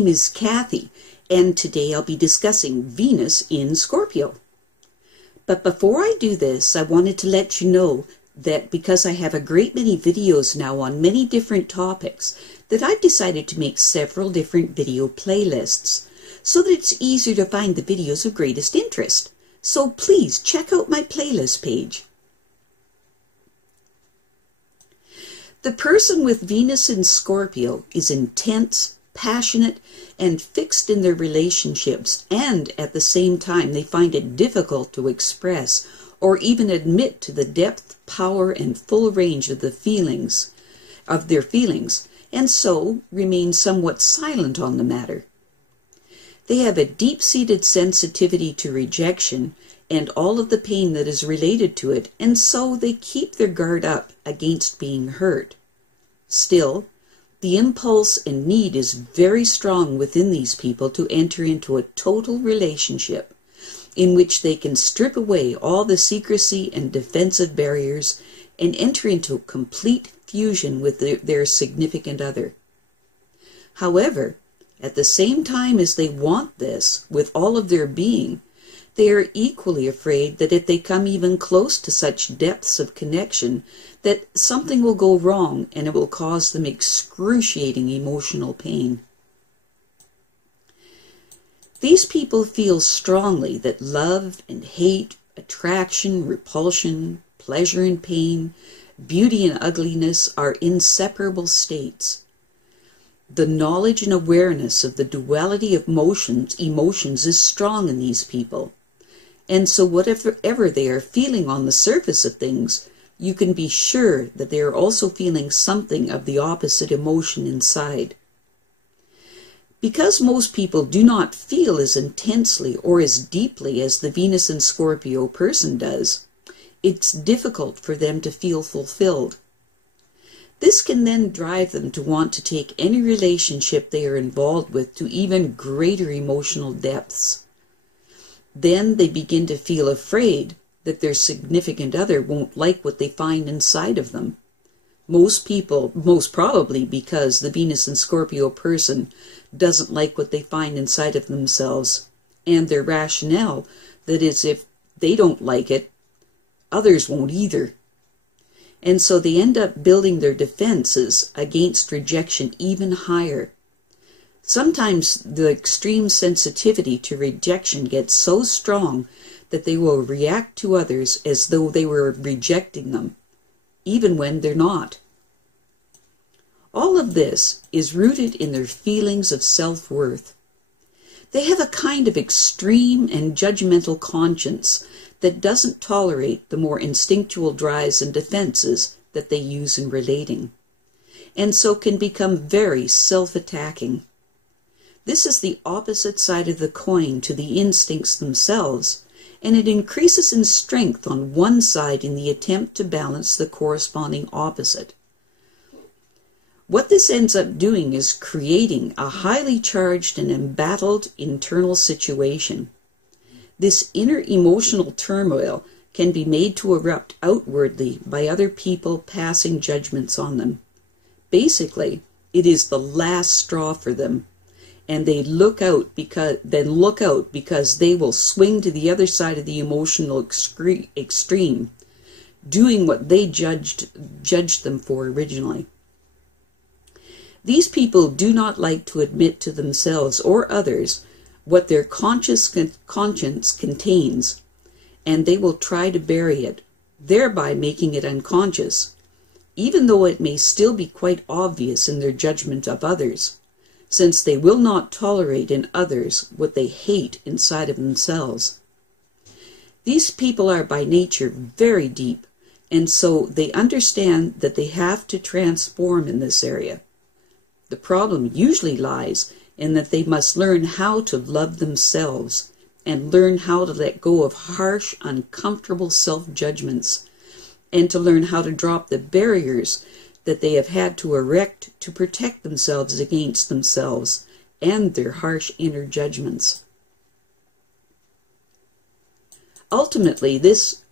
name is Kathy, and today I'll be discussing Venus in Scorpio. But before I do this, I wanted to let you know that because I have a great many videos now on many different topics, that I've decided to make several different video playlists so that it's easier to find the videos of greatest interest. So please check out my playlist page. The person with Venus in Scorpio is intense, passionate, and fixed in their relationships, and at the same time they find it difficult to express or even admit to the depth, power, and full range of their feelings, and so remain somewhat silent on the matter. They have a deep-seated sensitivity to rejection and all of the pain that is related to it, and so they keep their guard up against being hurt. Still, the impulse and need is very strong within these people to enter into a total relationship in which they can strip away all the secrecy and defensive barriers and enter into complete fusion with their significant other. However, at the same time as they want this with all of their being, they are equally afraid that if they come even close to such depths of connection, that something will go wrong and it will cause them excruciating emotional pain. These people feel strongly that love and hate, attraction, repulsion, pleasure and pain, beauty and ugliness are inseparable states. The knowledge and awareness of the duality of emotions is strong in these people. And so whatever they are feeling on the surface of things, you can be sure that they are also feeling something of the opposite emotion inside. Because most people do not feel as intensely or as deeply as the Venus in Scorpio person does, it's difficult for them to feel fulfilled. This can then drive them to want to take any relationship they are involved with to even greater emotional depths. Then they begin to feel afraid that their significant other won't like what they find inside of them. Most probably because the Venus in Scorpio person doesn't like what they find inside of themselves, and their rationale that is if they don't like it, others won't either. And so they end up building their defenses against rejection even higher. Sometimes the extreme sensitivity to rejection gets so strong that they will react to others as though they were rejecting them, even when they're not. All of this is rooted in their feelings of self-worth. They have a kind of extreme and judgmental conscience that doesn't tolerate the more instinctual drives and defenses that they use in relating, and so can become very self-attacking. This is the opposite side of the coin to the instincts themselves, and it increases in strength on one side in the attempt to balance the corresponding opposite. What this ends up doing is creating a highly charged and embattled internal situation. This inner emotional turmoil can be made to erupt outwardly by other people passing judgments on them. Basically, it is the last straw for them, and they look out because they will swing to the other side of the emotional extreme, doing what they judged them for originally. These people do not like to admit to themselves or others what their conscience contains, and they will try to bury it, thereby making it unconscious, even though it may still be quite obvious in their judgment of others, since they will not tolerate in others what they hate inside of themselves. These people are by nature very deep, and so they understand that they have to transform in this area. The problem usually lies in that they must learn how to love themselves and learn how to let go of harsh, uncomfortable self-judgments, and to learn how to drop the barriers that they have had to erect to protect themselves against themselves and their harsh inner judgments. Ultimately, this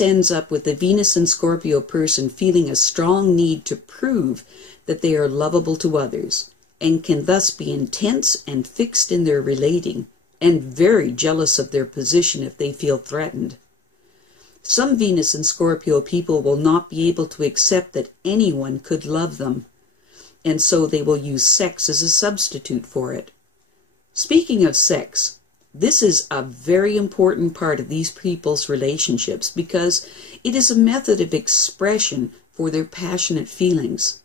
ends up with the Venus and Scorpio person feeling a strong need to prove that they are lovable to others, and can thus be intense and fixed in their relating, and very jealous of their position if they feel threatened. Some Venus and Scorpio people will not be able to accept that anyone could love them, and so they will use sex as a substitute for it. Speaking of sex, this is a very important part of these people's relationships because it is a method of expression for their passionate feelings,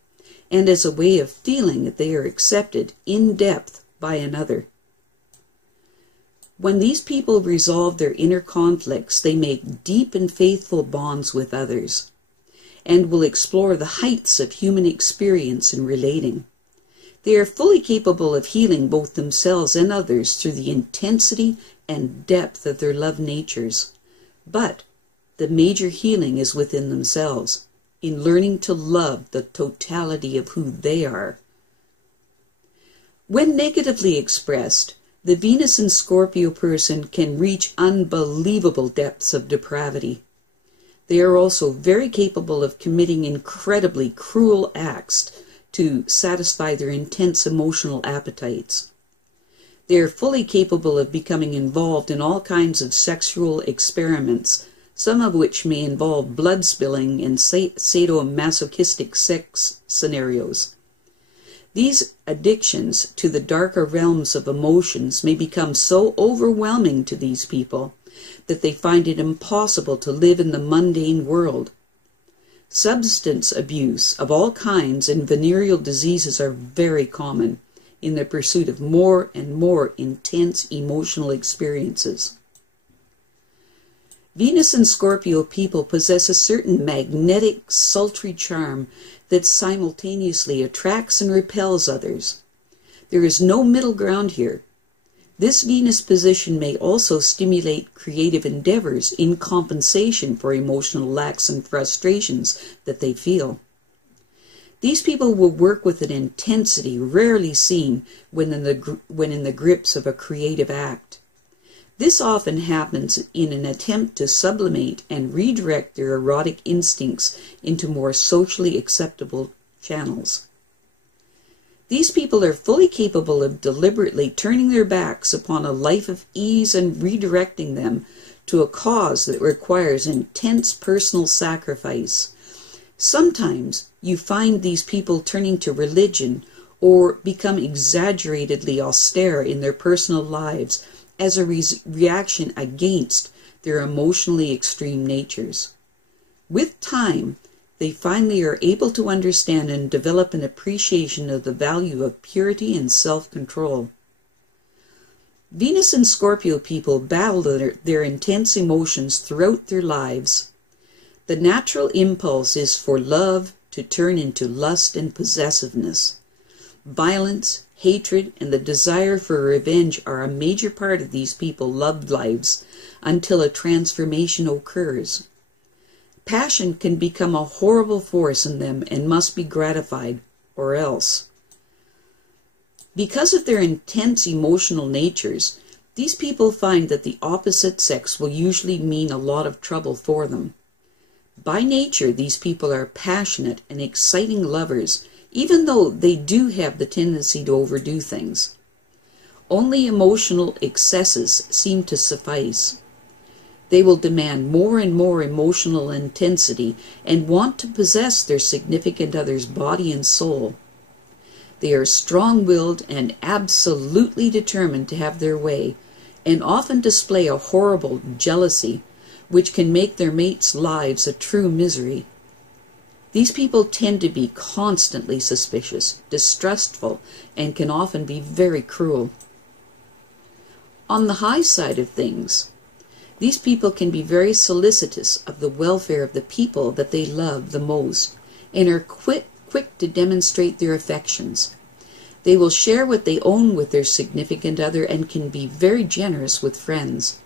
and as a way of feeling that they are accepted in depth by another. When these people resolve their inner conflicts, they make deep and faithful bonds with others, and will explore the heights of human experience in relating. They are fully capable of healing both themselves and others through the intensity and depth of their love natures. But the major healing is within themselves, in learning to love the totality of who they are. When negatively expressed, the Venus and Scorpio person can reach unbelievable depths of depravity. They are also very capable of committing incredibly cruel acts to satisfy their intense emotional appetites. They are fully capable of becoming involved in all kinds of sexual experiments, some of which may involve blood spilling and sadomasochistic sex scenarios. These addictions to the darker realms of emotions may become so overwhelming to these people that they find it impossible to live in the mundane world. Substance abuse of all kinds and venereal diseases are very common in the pursuit of more and more intense emotional experiences. Venus and Scorpio people possess a certain magnetic, sultry charm that simultaneously attracts and repels others. There is no middle ground here. This Venus position may also stimulate creative endeavors in compensation for emotional lacks and frustrations that they feel. These people will work with an intensity rarely seen when in the grips of a creative act. This often happens in an attempt to sublimate and redirect their erotic instincts into more socially acceptable channels. These people are fully capable of deliberately turning their backs upon a life of ease and redirecting them to a cause that requires intense personal sacrifice. Sometimes you find these people turning to religion or become exaggeratedly austere in their personal lives as a reaction against their emotionally extreme natures. With time, they finally are able to understand and develop an appreciation of the value of purity and self-control. Venus and Scorpio people battle their intense emotions throughout their lives. The natural impulse is for love to turn into lust and possessiveness. Violence, hatred, and the desire for revenge are a major part of these people's love lives until a transformation occurs. Passion can become a horrible force in them and must be gratified, or else. Because of their intense emotional natures, these people find that the opposite sex will usually mean a lot of trouble for them. By nature, these people are passionate and exciting lovers, even though they do have the tendency to overdo things. Only emotional excesses seem to suffice. They will demand more and more emotional intensity and want to possess their significant other's body and soul. They are strong-willed and absolutely determined to have their way, and often display a horrible jealousy, which can make their mates' lives a true misery. These people tend to be constantly suspicious, distrustful, and can often be very cruel. On the high side of things, these people can be very solicitous of the welfare of the people that they love the most, and are quick to demonstrate their affections. They will share what they own with their significant other and can be very generous with friends.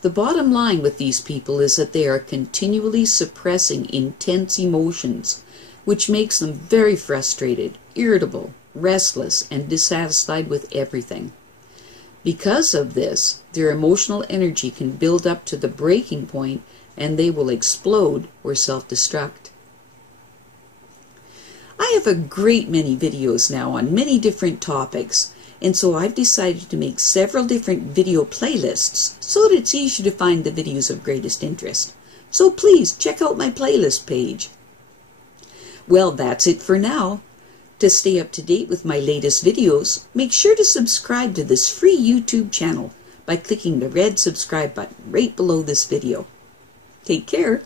The bottom line with these people is that they are continually suppressing intense emotions, which makes them very frustrated, irritable, restless, and dissatisfied with everything. Because of this, their emotional energy can build up to the breaking point and they will explode or self-destruct. I have a great many videos now on many different topics, and so I've decided to make several different video playlists so that it's easier to find the videos of greatest interest. So please check out my playlist page. Well, that's it for now. To stay up to date with my latest videos, make sure to subscribe to this free YouTube channel by clicking the red subscribe button right below this video. Take care.